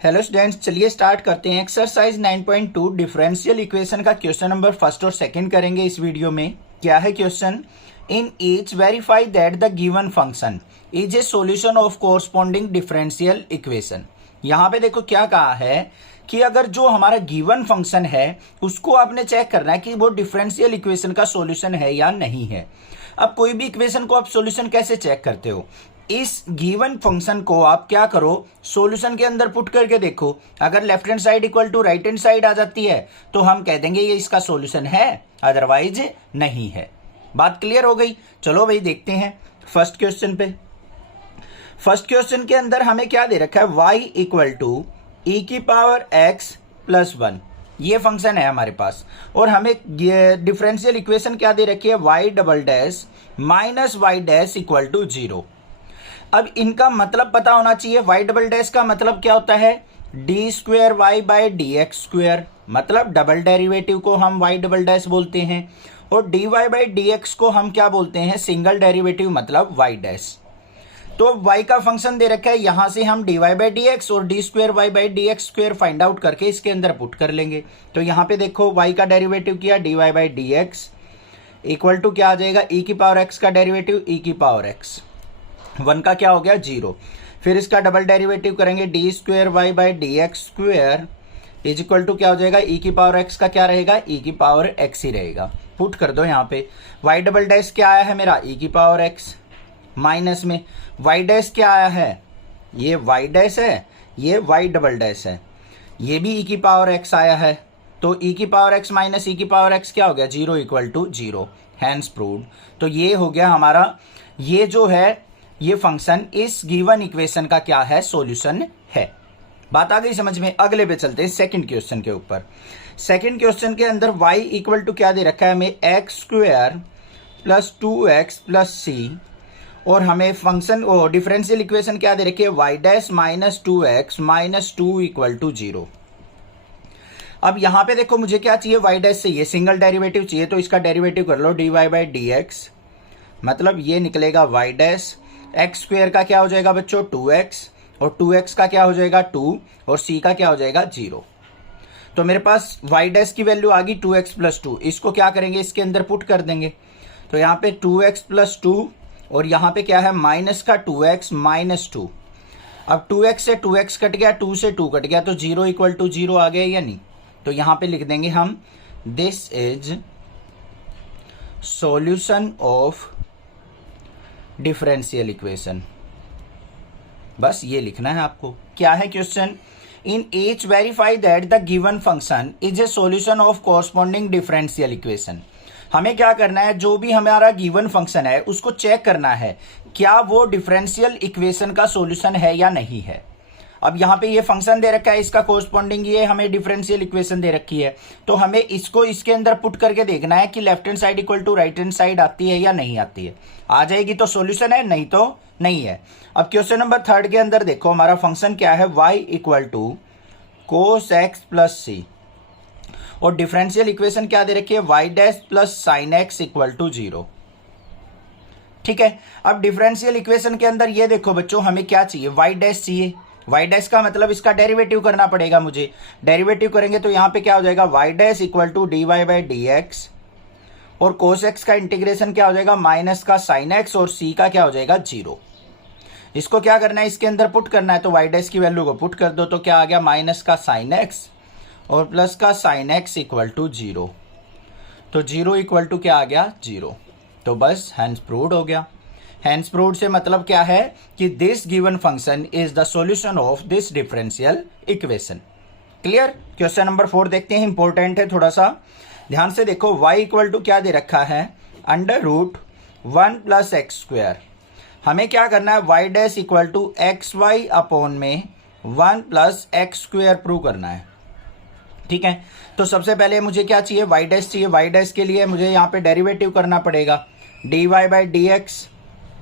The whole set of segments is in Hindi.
हेलो स्टूडेंट्स, चलिए स्टार्ट करते हैं। एक्सरसाइज 9.2 डिफरेंशियल इक्वेशन का क्वेश्चन नंबर फर्स्ट और सेकंड करेंगे इस वीडियो में। क्या है question? In each verify that the given function is a solution of corresponding differential equation. यहाँ पे देखो क्या कहा है कि अगर जो हमारा गिवन फंक्शन है उसको आपने चेक करना है कि वो डिफरेंशियल इक्वेशन का सॉल्यूशन है या नहीं है। अब कोई भी इक्वेशन को आप सॉल्यूशन कैसे चेक करते हो? इस गिवन फंक्शन को आप क्या करो, सॉल्यूशन के अंदर पुट करके देखो। अगर left hand side equal to right hand side आ जाती है तो हम कह देंगे ये इसका सॉल्यूशन है, अदरवाइज नहीं है। बात क्लियर हो गई? चलो भाई देखते हैं फर्स्ट क्वेश्चन पे। फर्स्ट क्वेश्चन के अंदर हमें क्या दे रखा है? y इक्वल टू ई की पावर x प्लस 1 ये फंक्शन है हमारे पास, और हमें डिफरेंशियल इक्वेशन क्या दे रखी है? y double dash minus Y dash equal to 0। अब इनका मतलब पता होना चाहिए। y डबल डैश का मतलब क्या होता है? D square Y by D X square, मतलब डबल डेरिवेटिव को हम y डबल डैश बोलते हैं, और D Y by D X को हम क्या बोलते हैं? सिंगल डेरिवेटिव, मतलब y डैश। तो y का फंक्शन दे रखा है, यहां से हम D Y by D X और D square Y by D X square find out करके इसके अंदर पुट कर लेंगे। तो यहाँ पे देखो y का डेरिवेटिव किया D Y by D x equal to क्या आ जाएगा? e की पावर x का डेरिवेटिव e की पावर x, 1 का क्या हो गया? 0। फिर इसका डबल डेरिवेटिव करेंगे D square Y by D X square is equal to क्या हो जाएगा? e की पावर x का क्या रहेगा? e की पावर x ही रहेगा। पुट कर दो यहाँ पे। y डबल डैश क्या आया है मेरा? e की पावर x, माइनस में y डैश क्या आया है? ये y डैश है, ये y डबल डैश है, ये भी e की पावर x आया है। तो e की पावर x माइनस e की पावर x क्या हो गया? 0 इक्वल टू 0, हैंस प्रूव्ड। तो ये हो गया हमारा, ये जो है ये फंक्शन इस गिवन इक्वेशन का क्या है? सॉल्यूशन है। बात आ गई समझ में? अगले पे चलते हैं सेकंड क्वेश्चन के ऊपर। सेकंड क्वेश्चन के अंदर y इक्वल टू क्या दे रखा है हमें? X square plus 2x plus C, और हमें फंक्शन और डिफरेंशियल इक्वेशन क्या दे रखी है? y dash minus 2x minus 2 equal to 0। अब यहाँ पे देखो मुझे क्या चाहिए? y डैश से ये सिंगल डेरिवेटिव चाहिए, तो इसका डेरिवेटिव कर लो D Y by D X, मतलब ये निकलेगा y डैश। एक्स स्क्वेयर का क्या हो जाएगा बच्चों? 2x, और 2x का क्या हो जाएगा? 2, और c का क्या हो जाएगा? 0। तो मेरे पास y डैश की वैल्यू आ गई 2x प्लस 2। इसको क्या करेंगे? इसके अंदर पुट कर देंगे। तो यहाँ पे 2x प्लस 2, और यहाँ पे क्या है? माइनस का 2x माइनस 2। अब 2x से 2x कट गया, 2 से 2 कट गया, तो 0 इक्वल टू 0 आ गया या नहीं? तो यहाँ पे लिख देंगे हम this is solution of differential equation. बस ये लिखना है आपको। क्या है question? In each verify that the given function is a solution of corresponding differential equation. हमें क्या करना है? जो भी हमारा गिवन फंक्शन है उसको चेक करना है क्या वो डिफरेंशियल इक्वेशन का सॉल्यूशन है या नहीं है। अब यहाँ पे ये फंक्शन दे रखा है, इसका कोरस्पॉन्डिंग ये हमें डिफरेंशियल इक्वेशन दे रखी है, तो हमें इसको इसके अंदर पुट करके देखना है कि left hand side equal to right hand side आती है या नहीं आती है। आ जाएगी तो सॉल्यूशन है, नहीं तो नहीं है। अब क्वेश्चन नंबर थर्ड के अंदर देखो हमारा फंक्शन क्या है? y equal to cos X plus C, और डिफरेंशियल इक्वेशन क्या दे रखी है? y dash plus sine X equal to 0। ठीक है। अब डिफरेंशियल इक्वेशन के अंदर ये देखो बच्चों, हमें क्या चाहिए? y डैश चाहिए। y डैश का मतलब इसका डेरिवेटिव करना पड़ेगा मुझे। डेरिवेटिव करेंगे तो यहाँ पे क्या हो जाएगा? y dash equal to D Y by D X, और कोस एक्स का इंटीग्रेशन क्या हो जाएगा? माइनस का साइन एक्स, और c का क्या हो जाएगा? 0। इसको क्या करना है? इसके अंदर पुट करना है। तो y डैश की वैल्यू को पुट कर दो, तो क्या आ गया? माइनस का साइन एक्स और प्लस का साइन एक्स इक्वल टू 0। तो 0 इक्वल टू क्या आ गया? 0। तो बस हैंस प्रूव्ड हो गया। हैंस प्रूव्ड से मतलब क्या है कि this given function is the solution of this differential equation. Clear? Question number 4 देखते हैं, इंपॉर्टेंट है थोड़ा सा, ध्यान से देखो। y इक्वल टू क्या दे रखा है? Under root 1 plus X square. हमें क्या करना है? y dash equal to x Y upon में 1 प्लस एक्स स्क्वेयर प्रूव करना है। ठीक है। तो सबसे पहले मुझे क्या चाहिए? y डैश चाहिए। y डैश के लिए मुझे यहाँ पे डेरिवेटिव करना पड़ेगा D Y by D x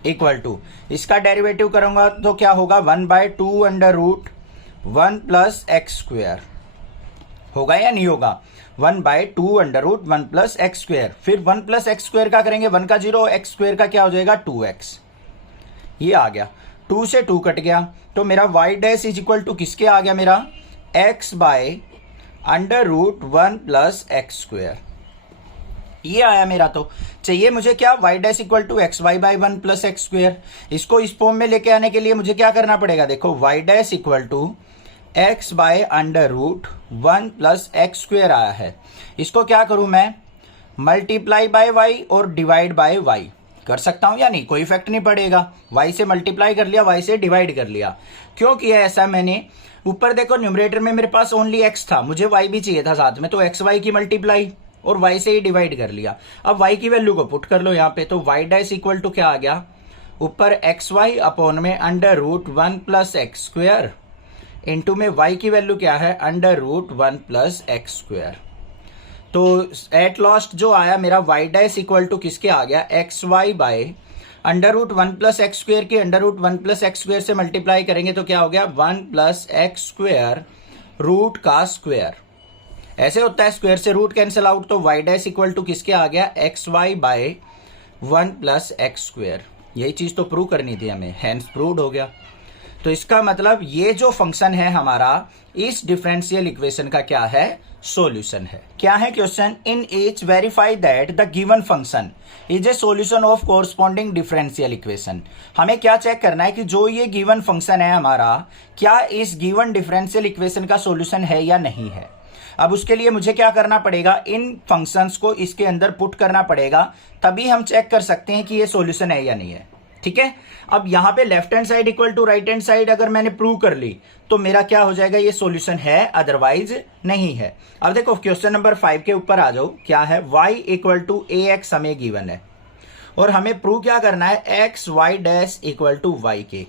equal to, इसका डेरिवेटिव करूंगा तो क्या होगा? 1 by 2 under root 1 plus X square. होगा या नहीं होगा? 1 by 2 under root 1 plus X square. फिर 1 प्लस एक्स स्क्वेयर का करेंगे, 1 का 0, एक्स स्क्वेयर का क्या हो जाएगा? 2x। ये आ गया। 2 से 2 कट गया, तो मेरा Y dash is equal to किसके आ गया मेरा, x by under root 1 plus X square. ये आया मेरा। तो चाहिए मुझे क्या, Y dash equal to x Y by 1 plus X square. इसको इस फॉर्म में लेके आने के लिए मुझे क्या करना पड़ेगा, देखो Y dash equal to X by under root 1 plus X square आया है। इसको क्या करूं मैं, मल्टीप्लाई बाय वाई और डिवाइड बाय वाई कर सकता हूं या नहीं, कोई इफेक्ट नहीं पड़ेगा। वाई से मल्टीप्लाई कर लिया, वाई से डिवाइड कर लिया। क्यों किया ऐसा मैंने, ऊपर देखो न्यूमरेटर में मेरे पास ओनली एक्स था, मुझे वाई भी चाहिए था साथ में, तो एक्स वाई की मल्टीप्लाई और y से ही डिवाइड कर लिया। अब y की वैल्यू को पुट कर लो यहाँ पे, तो y डैश इक्वल टू क्या आ गया, ऊपर एक्स वाई अपॉन में under root 1 plus X square into में y की वैल्यू क्या है, under root 1 plus X square. तो एट लास्ट जो आया मेरा y डैश इक्वल टू किसके आ गया, X Y by under root 1 plus X square की under root 1 plus X square से मल्टीप्लाई करेंगे तो क्या हो गया, 1 प्लस एक्स स्क्वेयर रूट का स्क्वेयर। ऐसे होता है, स्क्वायर से रूट कैंसिल आउट, तो y डैश इक्वल टू किसके आ गया, X Y by 1 plus X square. यही चीज तो प्रूव करनी थी हमें, हैंस प्रूव्ड हो गया। तो इसका मतलब ये जो फंक्शन है हमारा, इस डिफरेंशियल इक्वेशन का क्या है, सॉल्यूशन है। क्या है question, in each verify that the given function is a solution of corresponding differential equation. हमें क्या चेक करना है कि जो ये गिवन फंक्शन है हमारा, क्या इस गिवन डिफरेंशियल इक्वेशन का सॉल्यूशन है या नहीं है। अब उसके लिए मुझे क्या करना पड़ेगा, इन फंक्शंस को इसके अंदर पुट करना पड़ेगा, तभी हम चेक कर सकते हैं कि ये सॉल्यूशन है या नहीं है। ठीक है, अब यहां पे left hand side equal to right hand side अगर मैंने प्रूव कर ली तो मेरा क्या हो जाएगा, ये सॉल्यूशन है, अदरवाइज नहीं है। अब देखो क्वेश्चन नंबर 5 के ऊपर आ जाओ, क्या है, y equal to A X हमें गिवन है और हमें प्रूव क्या करना है, x Y dash equal to Y के।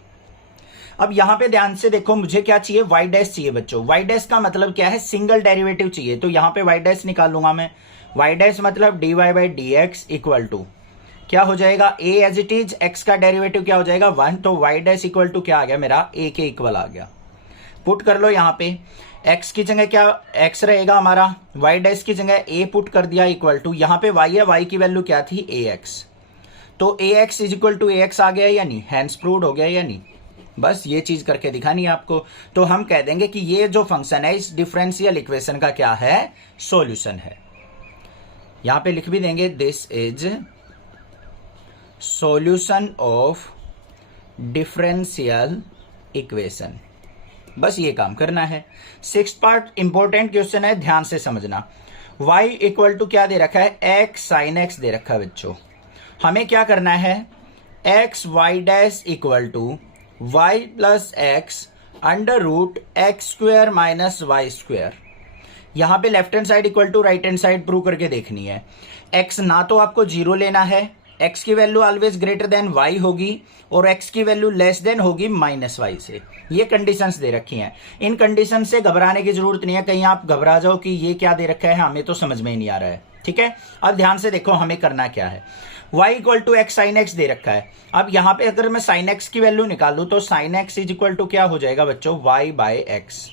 अब यहां पे ध्यान से देखो, मुझे क्या चाहिए, वाई डैश चाहिए बच्चों। वाई डैश का मतलब क्या है, सिंगल डेरिवेटिव चाहिए, तो यहां पे वाई डैश निकाल लूंगा मैं। वाई डैश मतलब D Y by D x equal to क्या हो जाएगा, A as it is, x का डेरिवेटिव क्या हो जाएगा 1, तो वाई डैश इक्वल टू क्या आ गया मेरा, ए के इक्वल आ गया। पुट कर लो यहाँ पे, एक्स की जगह क्या एक्स रहेगा हमारा, वाई डैश की जगह ए पुट कर दिया इक्वल टू, यहाँ पे वाई है, वाई की वैल्यू क्या थी, ए एक्स, तो A X is equal to A X आ गया या नहीं, हैंस प्रूव्ड हो गया या नहीं। बस ये चीज करके दिखानी है आपको। तो हम कह देंगे कि ये जो फंक्शन है इस डिफरेंशियल इक्वेशन का क्या है, सॉल्यूशन है। यहां पे लिख भी देंगे, this is solution of differential equation. बस ये काम करना है। 6th पार्ट इंपॉर्टेंट क्वेश्चन है, ध्यान से समझना। y इक्वल टू क्या दे रखा है, x साइन x दे रखा है बच्चों। हमें क्या करना है, x Y dash equal to Y plus x under root X square minus Y square. यहां पे left hand side equal to right hand side prove करके देखनी है। x ना तो आपको 0 लेना है, x की value always greater than y होगी और x की वैल्यू लेस देन होगी माइनस वाई से। ये कंडीशंस दे रखी हैं। इन कंडीशन से घबराने की जरूरत नहीं है, कहीं आप घबरा जाओ कि ये क्या दे रखा है, हमें तो समझ में ही नहीं आ रहा है। ठीक है, अब ध्यान से देखो हमें करना क्या है। y equal to X sine X दे रखा है। अब यहां पे अगर मैं साइन एक्स की वैल्यू निकालूं तो sine X is equal to क्या हो जाएगा बच्चों, y बाय एक्स।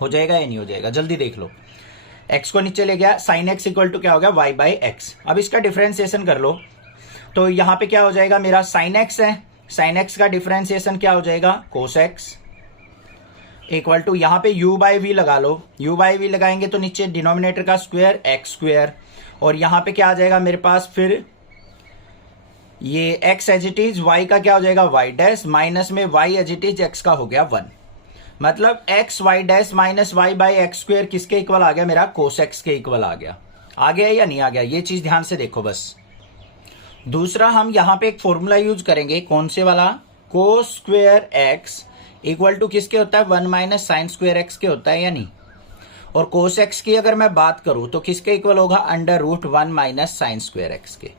हो जाएगा या नहीं हो जाएगा, जल्दी देख लो। x को नीचे ले गया, साइन एक्स इक्वल टू क्या हो गया, y बाय एक्स। अब इसका डिफरेंशिएशन कर लो तो यहां पे क्या हो जाएगा, मेरा साइन एक्स है, साइन एक्स का डिफरेंशिएशन क्या हो जाएगा, कोस एक्स इक्वल टू यहां पे u बाय वी लगा लो। u बाय वी लगाएंगे तो नीचे डिनोमिनेटर का स्क्वायर एक्स स्क्वायर, और यहां पे क्या आ जाएगा मेरे पास, फिर ये x as it is, y का क्या हो जाएगा y डैश, माइनस में y as it is x का हो गया 1। मतलब x y dash minus y by X square किसके इक्वल आ गया मेरा, कोस x के इक्वल आ गया। आ गया या नहीं आ गया, ये चीज ध्यान से देखो बस। दूसरा हम यहां पे एक फॉर्मूला यूज करेंगे, कौन से वाला, cos square X equal to किसके होता है, 1 माइनस साइन स्क्वायर एक्स के होता है या नहीं। और कोस एक्स की अगर मैं बात करूं तो किसके इक्वल होगा, under root 1 minus sine square X के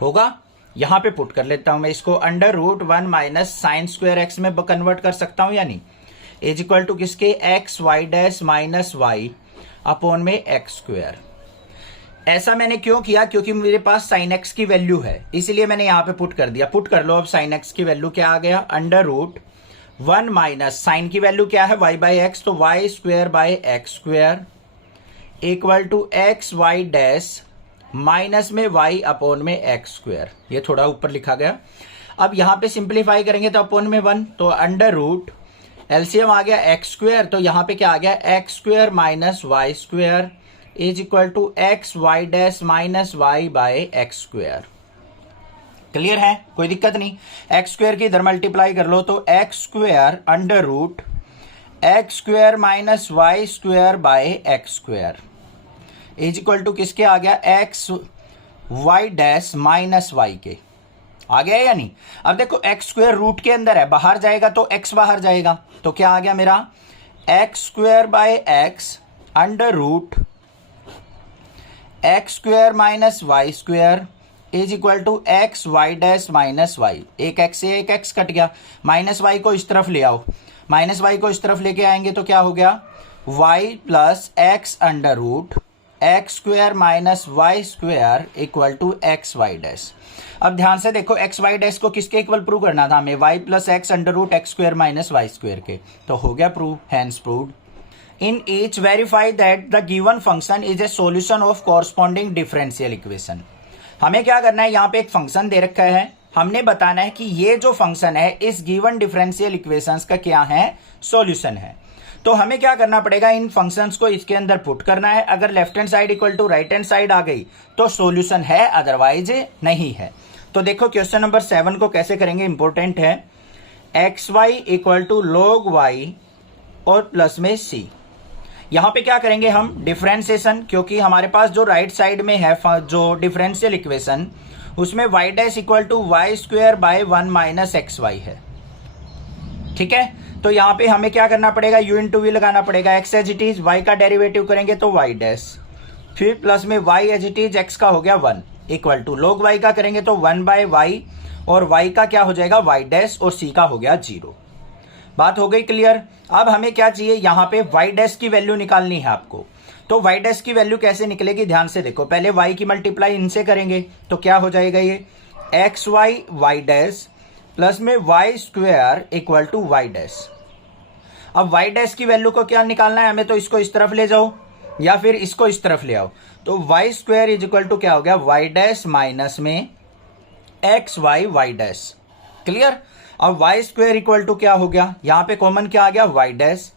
होगा। यहां पे पुट कर लेता हूं मैं इसको, under root 1 minus sine square X में कन्वर्ट कर सकता हूं या नहीं, इज इक्वल टू किसके, X Y dash minus Y upon में एक्स स्क्वायर। ऐसा मैंने क्यों किया, क्योंकि मेरे पास साइन एक्स की वैल्यू है, इसलिए मैंने यहां पे पुट कर दिया। पुट कर लो, अब साइन एक्स की वैल्यू क्या आ गया, अंडर रूट 1 माइनस साइन की वैल्यू क्या है, y बाई एक्स, तो Y square by X square equal to x Y dash minus में y अपॉन में एक्स स्क्वायर। ये थोड़ा ऊपर लिखा गया। अब यहाँ पे सिंप्लीफाई करेंगे तो अपोन में 1, तो अंडर रूट एलसीएम आ गया एक्स स्क्वायर, तो यहाँ पे क्या आ गया X square minus Y square is equal to x Y dash minus Y by X square. Clear है, कोई दिक्कत नहीं। एक्स स्क्वायर की इधर मल्टीप्लाई कर लो तो X square under root x square minus Y square by X square is equal to किसके आ गया X Y dash minus Y के। आ गया या नहीं? अब देखो एक्स स्क्वायर रूट के अंदर है, बाहर जाएगा तो एक्स बाहर जाएगा, तो क्या आ गया मेरा x square by x under root x square minus Y square is equal to x Y dash minus y. एक एक्स से एक एक्स कट गया, माइनस वाई को इस तरफ ले आओ, माइनस वाई को इस तरफ लेके आएंगे तो क्या हो गया y plus x under root x square minus Y square equal to x Y dash. अब ध्यान से देखो एक्स वाई डैश को किसके इक्वल प्रूव करना था हमें, y plus x under root x square minus Y square के, तो हो गया prove, hence proved. In each verify that the given function is a solution of corresponding differential equation. हमें क्या करना है, यहाँ पे एक फंक्शन दे रखा है, हमने बताना है कि ये जो फंक्शन है इस गिवन डिफरेंशियल इक्वेशंस का क्या है, सॉल्यूशन है। तो हमें क्या करना पड़ेगा, इन फंक्शंस को इसके अंदर पुट करना है। अगर left hand side equal to right hand side आ गई तो सॉल्यूशन है, अदरवाइज नहीं है। तो देखो क्वेश्चन नंबर 7 को कैसे करेंगे, इंपॉर्टेंट है। X y equal to log y और प्लस में सी। यहां पे क्या करेंगे हम, डिफरेंशिएशन, क्योंकि हमारे पास जो राइट साइड में है जो डिफरेंशियल इक्वेशन उसमें y dash equal to y square by 1 minus x y है। ठीक है, तो यहां पे हमें क्या करना पड़ेगा, u इंटू वी लगाना पड़ेगा। X as it is, y का डेरिवेटिव करेंगे तो वाई डैश, फिर प्लस में y as it is, x का हो गया 1 इक्वल टू लॉग वाई का करेंगे तो 1 बाय वाई और वाई का क्या हो जाएगा वाई डैश और सी का हो गया 0। बात हो गई क्लियर। अब हमें क्या चाहिए, यहां पे वाई डैश की वैल्यू निकालनी है आपको। तो वाई डैश की वैल्यू कैसे निकलेगी, ध्यान से देखो। पहले वाई की मल्टीप्लाई इनसे करेंगे तो क्या हो जाएगा, ये X Y Y dash plus में Y square equal to Y dash. अब वाई डैश की वैल्यू को क्या निकालना है हमें, तो इसको इस तरफ ले जाओ या फिर इसको इस तरफ ले आओ। तो Y square is equal to क्या हो गया वाई डैश माइनस में x Y Y dash. Clear. अब वाई स्क्वायर इक्वल टू क्या हो गया, यहां पे कॉमन क्या आ गया वाई डैश,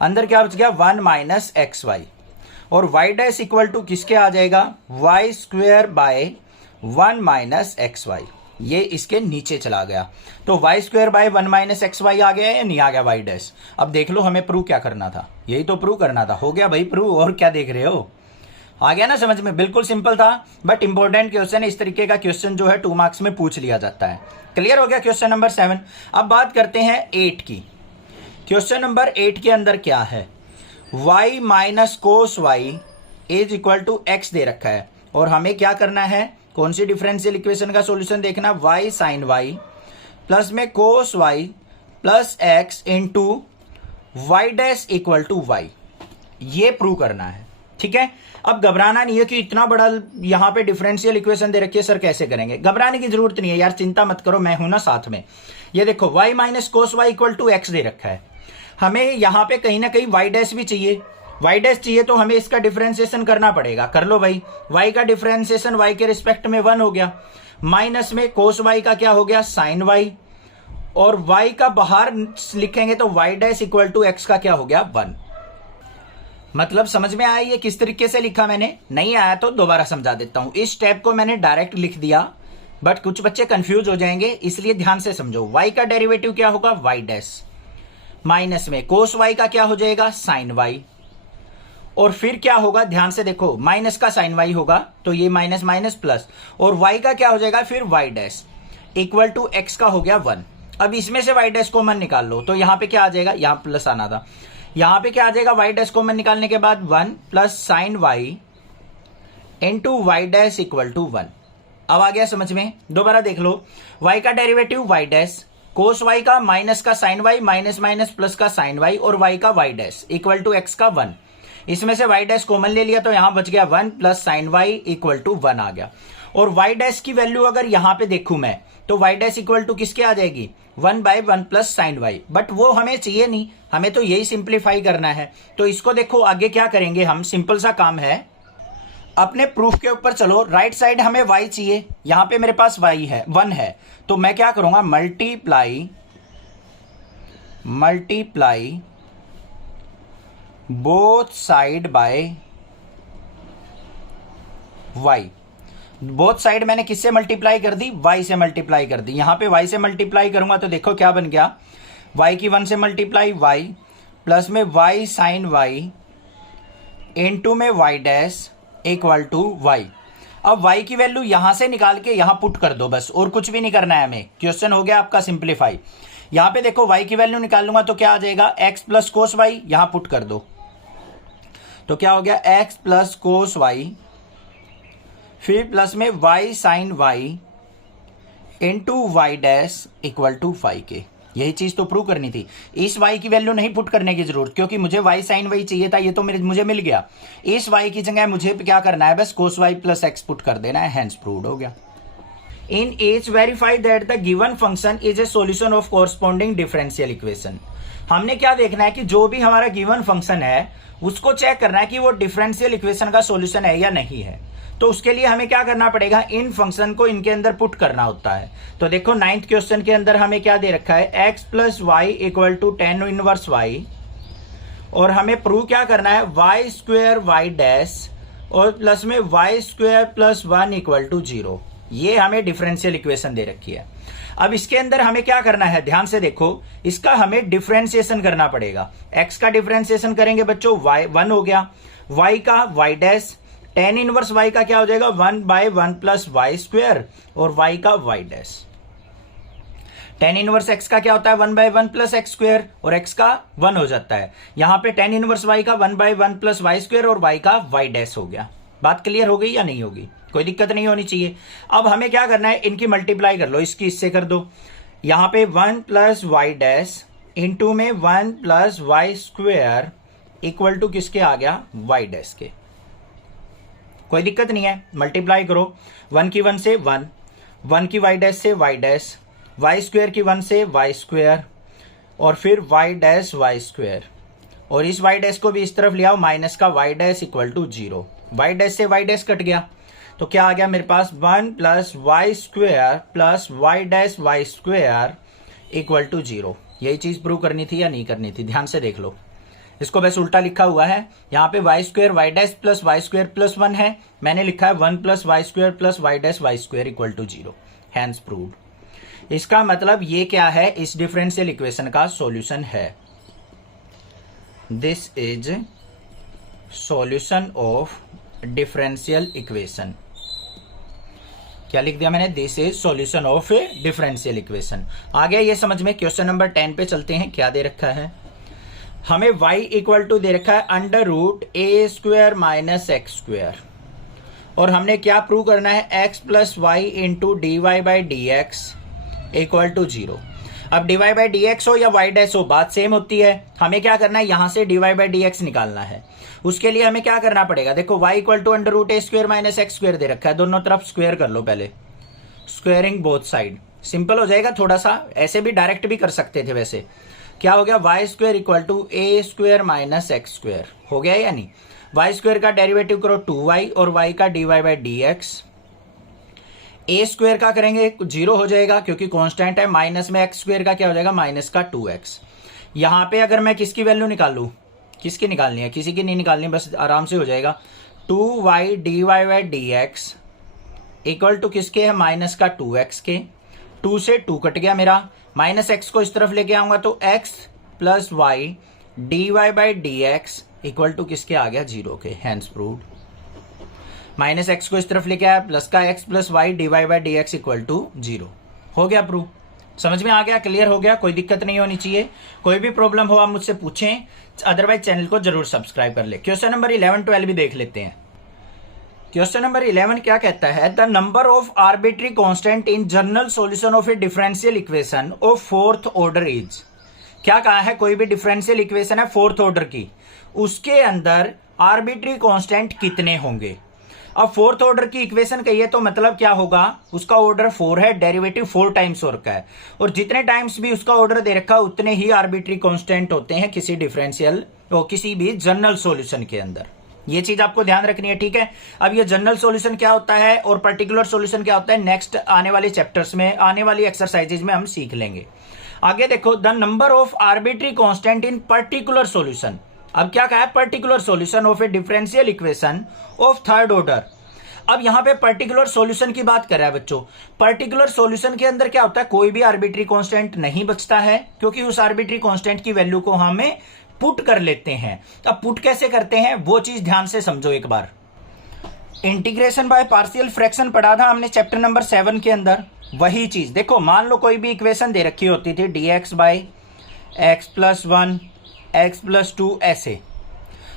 अंदर क्या बच गया 1 माइनस एक्स वाई, और वाई डैश इक्वल टू किसके आ जाएगा Y square by 1 minus x Y. ये इसके नीचे चला गया, तो Y square by 1 minus x Y आ गया या नहीं आ गया वाई डैश। अब देख लो हमें प्रूव क्या करना था, यही तो प्रूव करना था। हो गया भाई प्रूव, और क्या देख रहे हो, आ गया ना समझ में। बिल्कुल सिंपल था, बट इंपॉर्टेंट क्वेश्चन है। इस तरीके का क्वेश्चन जो है 2 मार्क्स में पूछ लिया जाता है। क्लियर हो गया क्वेश्चन नंबर 7। अब बात करते हैं 8 की। क्वेश्चन नंबर 8 के अंदर क्या है, y minus cos Y is equal to X दे रखा है, और हमें क्या करना है, कौन सी डिफरेंशियल इक्वेशन का सॉल्यूशन देखना, y साइन वाई प्लस में cos Y plus X into Y dash equal to Y, ये प्रूव करना है। ठीक है, अब घबराना नहीं है कि इतना बड़ा यहां पे डिफरेंशियल इक्वेशन दे रखी है सर कैसे करेंगे, घबराने की जरूरत नहीं है यार, चिंता मत करो, मैं हूं ना साथ में। ये देखो y minus cos Y equal to X दे रखा है, हमें यहां पे कहीं ना कहीं वाई डैश भी चाहिए। वाई डैश चाहिए तो हमें इसका डिफरेंशिएशन करना पड़ेगा, कर लो भाई। y का डिफरेंशिएशन y के रिस्पेक्ट में 1 हो गया, माइनस में कोस वाई का क्या हो गया साइन वाई, और y का बाहर लिखेंगे तो y dash equal to x का क्या हो गया 1। मतलब समझ में आया ये किस तरीके से लिखा मैंने, नहीं आया तो दोबारा समझा देता हूं। इस स्टेप को मैंने डायरेक्ट लिख दिया, बट कुछ बच्चे कंफ्यूज हो जाएंगे, इसलिए ध्यान से समझो। y का डेरिवेटिव क्या होगा वाई डैश, माइनस में कोस वाई का क्या हो जाएगा साइन वाई, और फिर क्या होगा ध्यान से देखो, माइनस का साइन वाई होगा तो ये माइनस माइनस प्लस, और y का क्या हो जाएगा फिर y dash equal to x का हो गया 1। अब इसमें से वाई डैश कॉमन निकाल लो, तो यहां पे क्या आ जाएगा, यहां प्लस आना था, यहां पे क्या आ जाएगा वाई डैश कॉमन निकालने के बाद 1 plus sine y into Y dash equal to 1। अब आ गया समझ में, दोबारा देख लो। y का derivative y dash, cos y का माइनस का sine y, minus minus plus का साइन वाई, और y का y dash equal to x का 1। इसमें से वाई डैश कॉमन ले लिया तो यहां बच गया 1 plus sine y equal to 1 आ गया। और वाई डैश की वैल्यू अगर यहां पे देखूं मैं तो वाई डैश इक्वल टू किसके आ जाएगी 1 by 1 plus sine y, but वो हमें चाहिए नहीं, हमें तो यही सिंप्लीफाई करना है। तो इसको देखो आगे क्या करेंगे हम, सिंपल सा काम है। अपने प्रूफ के ऊपर चलो। राइट साइड हमें y चाहिए, यहां पे मेरे पास y है 1 है, तो मैं क्या करूंगा multiply both side by y। Both side मैंने किससे मल्टीप्लाई कर दी, y से मल्टीप्लाई कर दी। यहां पे y से मल्टीप्लाई करूंगा तो देखो क्या बन गया, y की 1 से मल्टीप्लाई y प्लस में y साइन y इनटू में y dash equal to y। अब y की वैल्यू यहां से निकाल के यहां पुट कर दो बस, और कुछ भी नहीं करना है हमें। क्वेश्चन हो गया आपका सिंप्लीफाई। यहां पे देखो y की वैल्यू निकाल लूंगा तो क्या आ जाएगा, x प्लस कोस y, यहां पुट कर दो तो क्या हो गया x प्लस कोस y, फिर प्लस में y sine y into y dash equal to 5k। यही चीज तो प्रूव करनी थी। इस y की वैल्यू नहीं पुट करने की जरूरत, क्योंकि मुझे y साइन y चाहिए था, ये तो मुझे मिल गया। इस y की जगह मुझे क्या करना है, बस कोस y प्लस x पुट कर देना है, हेंस प्रूव्ड हो गया। इन H verify that the given function is a solution of corresponding differential equation. हमने क्या देखना है कि जो भी हमारा गिवन फंक्शन है उसको चेक करना है कि वो डिफरेंशियल इक्वेशन का सॉल्यूशन है या नहीं है। तो उसके लिए हमें क्या करना पड़ेगा, इन फंक्शन को इनके अंदर पुट करना होता है। तो देखो 9th क्वेश्चन के अंदर हमें क्या दे रखा है, x plus y equal to tan inverse y, और हमें प्रूव क्या करना है, वाई स्क्वेयर वाई डैश और प्लस में y square plus 1 equal to 0। ये हमें डिफरेंशियल इक्वेशन दे रखी है। अब इसके अंदर हमें क्या करना है, ध्यान से देखो, इसका हमें डिफरेंशिएशन करना पड़ेगा। x का डिफरेंशिएशन करेंगे बच्चों, y 1 हो गया, y का y dash, tan inverse y का क्या हो जाएगा 1 बाय 1 प्लस वाई स्क्वेयर, और y का y dash. Tan inverse x का क्या होता है 1 बाय 1 प्लस एक्स स्क्वेयर, और x का 1 हो जाता है। यहां पे टेन इनवर्स y का 1 बाय 1 प्लस वाई स्क्वेयर और y का y डैश हो गया। बात क्लियर हो गई या नहीं होगी, कोई दिक्कत नहीं होनी चाहिए। अब हमें क्या करना है, इनकी मल्टीप्लाई कर लो, इसकी इससे कर दो। यहां पे 1 प्लस वाई डैश इंटू में 1 plus Y square equal to किसके आ गया, y डैश के। कोई दिक्कत नहीं है, मल्टीप्लाई करो। 1 की 1 से 1, 1 की y डैश से y डैश, वाई स्क्वेयर की 1 से y स्क्वेयर, और फिर y डैश वाई स्क्वेयर, और इस y डैश को भी इस तरफ ले आओ, माइनस का y dash equal to 0। y dash से y डैश कट गया तो क्या आ गया मेरे पास, 1 plus Y square plus Y dash Y square equal to 0। यही चीज प्रूव करनी थी या नहीं करनी थी, ध्यान से देख लो। इसको बस उल्टा लिखा हुआ है, यहाँ पे Y square Y dash plus Y square plus 1 है, मैंने लिखा है 1 plus Y square plus Y dash Y square equal to 0, hence proved. इसका मतलब ये क्या है, इस डिफरेंशियल इक्वेशन का सॉल्यूशन है। This is solution of differential equation. क्या लिख दिया मैंने, this is solution of differential equation. आ गया ये समझ में। क्वेश्चन नंबर 10 पे चलते हैं। क्या दे रखा है, हमें y इक्वल टू दे रखा है अंडर रूट ए स्क्वेयर माइनस एक्स स्क्वेयर, और हमने क्या प्रूव करना है, x plus y into d Y by D x equal to 0। अब d Y by D x हो या y डैश हो, बात सेम होती है। हमें क्या करना है, यहां से d Y by D x निकालना है। उसके लिए हमें क्या करना पड़ेगा, देखो y equal to under root A square minus x square दे रखा है, दोनों तरफ स्क्वेयर कर लो पहले, स्क्वेयरिंग बोथ साइड, सिंपल हो जाएगा। थोड़ा सा ऐसे भी डायरेक्ट भी कर सकते थे वैसे। क्या हो गया, y square equal to a square minus x square, हो गया या नहीं। वाई स्क्वेयर का डेरिवेटिव करो 2y, और y का d Y by D x. A square का करेंगे 0 हो जाएगा क्योंकि कांस्टेंट है, माइनस में एक्स स्क्वेयर का क्या हो जाएगा, माइनस का 2x। यहां पे अगर मैं किसकी वैल्यू निकालू, किसकी निकालनी है, किसी की नहीं निकालनी, बस आराम से हो जाएगा। 2y d Y by D x equal to किसके है, माइनस का 2x के। 2 से 2 कट गया मेरा, माइनस एक्स को इस तरफ लेके आऊंगा तो x plus y d Y by D x equal to किसके आ गया, 0 के, हैंस प्रूव्ड। माइनस एक्स को इस तरफ लेके आया, प्लस का x plus y d Y by D x equal to 0, हो गया प्रूव। समझ में आ गया, क्लियर हो गया, कोई दिक्कत नहीं होनी चाहिए। कोई भी प्रॉब्लम हो आप मुझसे पूछें, अदरवाइज चैनल को जरूर सब्सक्राइब कर ले। क्वेश्चन नंबर 11 12 भी देख लेते हैं। क्वेश्चन नंबर 11 क्या कहता है, the number of arbitrary constant in general solution of A differential equation of 4th order is. क्या कहा है, कोई भी डिफरेंशियल इक्वेशन है 4th ऑर्डर की, उसके अंदर आर्बिट्री कांस्टेंट कितने होंगे। अब 4th ऑर्डर की इक्वेशन कहिए तो मतलब क्या होगा, उसका ऑर्डर 4 है, डेरिवेटिव 4 टाइम्स और का है, और जितने टाइम्स भी उसका ऑर्डर दे रखा है उतने ही आर्बिट्री कांस्टेंट होते हैं किसी डिफरेंशियल और किसी भी जनरल सॉल्यूशन के अंदर। ये चीज आपको ध्यान रखनी है, ठीक है। अब ये जनरल सॉल्यूशन क्या होता है और पर्टिकुलर सॉल्यूशन क्या होता है, नेक्स्ट आने वाले चैप्टर्स में, आने वाली एक्सरसाइजेज में हम सीख लेंगे। आगे देखो, the number of arbitrary constant in particular solution. अब क्या कहा है, particular solution of A differential equation of third order. अब यहां पे पर्टिकुलर सॉल्यूशन की बात कर रहा है बच्चों। पर्टिकुलर सॉल्यूशन के अंदर क्या होता है, कोई भी आर्बिट्री कांस्टेंट नहीं बचता है, क्योंकि उस आर्बिट्री कांस्टेंट की वैल्यू को हमें पुट कर लेते हैं। अब पुट कैसे करते हैं वो चीज ध्यान से समझो एक बार। इंटीग्रेशन बाय पार्शियल फ्रैक्शन पढ़ा था हमने चैप्टर नंबर 7 के अंदर। वही चीज देखो, मान लो कोई भी इक्वेशन दे रखी होती थी dx by x plus 1 x plus 2, ऐसे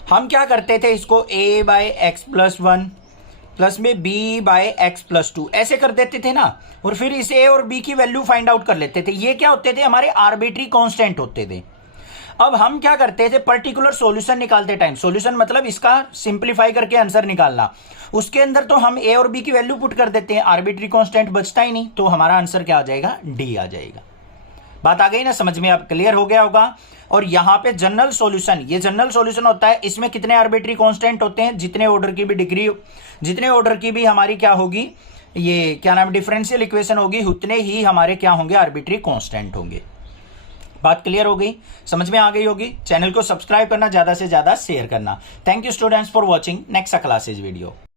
हम क्या करते थे, इसको a by x plus 1 plus में b बाय एक्स प्लस 2 ऐसे कर देते थे ना, और फिर इस a और b की वैल्यू फाइंड आउट कर लेते थे। ये क्या होते थे, हमारे आर्बिट्री कांस्टेंट होते थे। अब हम क्या करते थे, पर्टिकुलर सॉल्यूशन निकालते टाइम, सॉल्यूशन मतलब इसका सिंपलीफाई करके आंसर निकालना, उसके अंदर तो हम a और b की वैल्यू पुट कर देते हैं, आर्बिट्री कांस्टेंट बचता ही नहीं, तो हमारा आंसर क्या आ जाएगा, डी आ जाएगा। बात आ गई ना समझ में, अब क्लियर हो गया होगा। और यहां पे जनरल सॉल्यूशन, ये जनरल सॉल्यूशन होता है, इसमें कितने आर्बिट्री कांस्टेंट होते हैं, जितने ऑर्डर की भी डिग्री, जितने ऑर्डर की भी हमारी क्या होगी, ये क्या नाम, डिफरेंशियल इक्वेशन होगी, उतने ही हमारे क्या होंगे, आर्बिट्री कांस्टेंट होंगे। बात क्लियर हो गई, समझ में आ गई होगी। चैनल को सब्सक्राइब करना, ज्यादा से ज्यादा शेयर करना। Thank you students for watching next classes video.